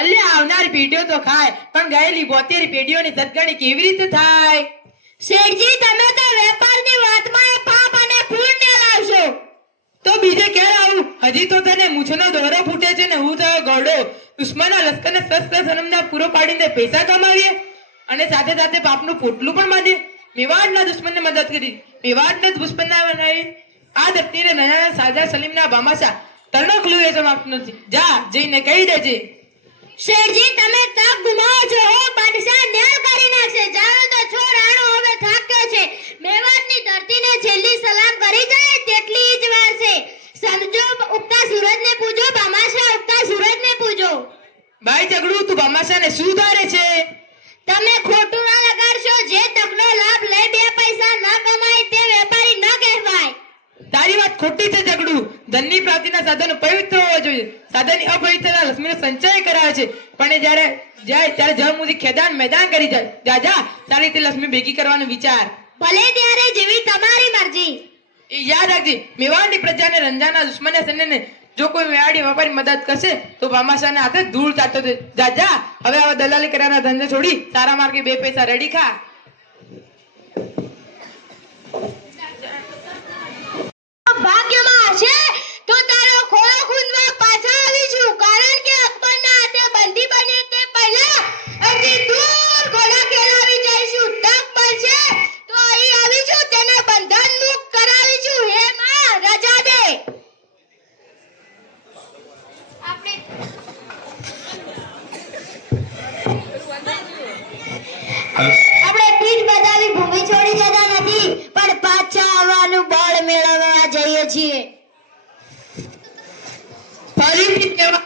અલ્યા આવનાર પેઢીઓ તો ખાય પણ ગયેલી 72 પેઢીઓની સદગણી કેવી રીતે થાય? શેઠજી તમે તો વેપારની વાતમાં એ પાપ અને પુણ્ય લાવશો. તો બીજે ક્યારે આવું? હજી તો તને મૂછનો દોરો ફૂટે છે ને હું થયો ગોડો. દુશ્મનના લશ્કરને શસ્ત્ર સનમના પૂરો પાડીને પૈસા કમાવીએ અને સાથે સાથે પાપનું પોટલું પણ બાંધીએ. મેવાડના દુશ્મનને મદદ કરી, મેવાડને દુશ્મનના બનાવી. આ ધરતીને નયાના સાજા સલીમના ભામાશા તરણકલું એ સમાપ્ત નથી. જા જઈને કહી દેજે. શેઠજી તમે તક ગુમાવો છો. બાદશાહ ન્યાય કરી નાખશે. જાણો તો છો રાણો હવે થાક્યો છે. મેવાડની ધરતીને છેલ્લી સલામ કરી જાય તેટલી જ વાર છે. સમજો ઉગતા સૂરજને પૂજો, ભામાશા ઉગતા સૂરજને પૂજો. ભાઈ ઝઘડું તું ભામાશાને શું ધારે છે? તમે ખોટું ના લગાડશો. જે તકનો લાભ લઈ બે પૈસા ના કમાય તે વેપારી ન કહેવાય. તારી વાત ખોટી છે ઝઘડું. ધનની પ્રાપ્તિના સાધનો પવિત્ર હોવા જોઈએ. સાધનની અપવિત્રતા લક્ષ્મીનો સંચય કરાવે છે. પણ એ જ્યારે જાય ત્યારે જળ મુજી ખેદાન મેદાન કરી જાય. જા જા તારી રીતે લક્ષ્મી ભેગી કરવાનો વિચાર. ભલે ત્યારે જેવી તમારી મરજી. એ યાદ રાખજે મેવાડની પ્રજાને રંજાના દુશ્મનને સન્નેને જો કોઈ મેવાડી વેપારી મદદ કરશે તો ભામાશાના હાથે ધૂળ ચાટતો દે. જા જા હવે આવા દલાલી કરવાના ધંધે છોડી સારા માર્ગે બે પૈસા રેડી ખા. ભાગ્યમાં હશે તો તારો ખોળો ખૂંદવા પાછા આવીશું. કારણ કે અકબરના હાથે બંદી બને તે પહેલા અહીંથી દૂર ઘોડા ખેલાવી જઈશું. તક મળશે તો અહીં આવીશું, તેને બંધન મુક્ત કરાવીશું. હે માં રજા દે. આપણે પીઠ બતાવી ભૂમિ છોડી જતા નથી પણ પાછા આવવાનું બળ મેળવવા જઈએ છીએ. ફરીથી કહેવા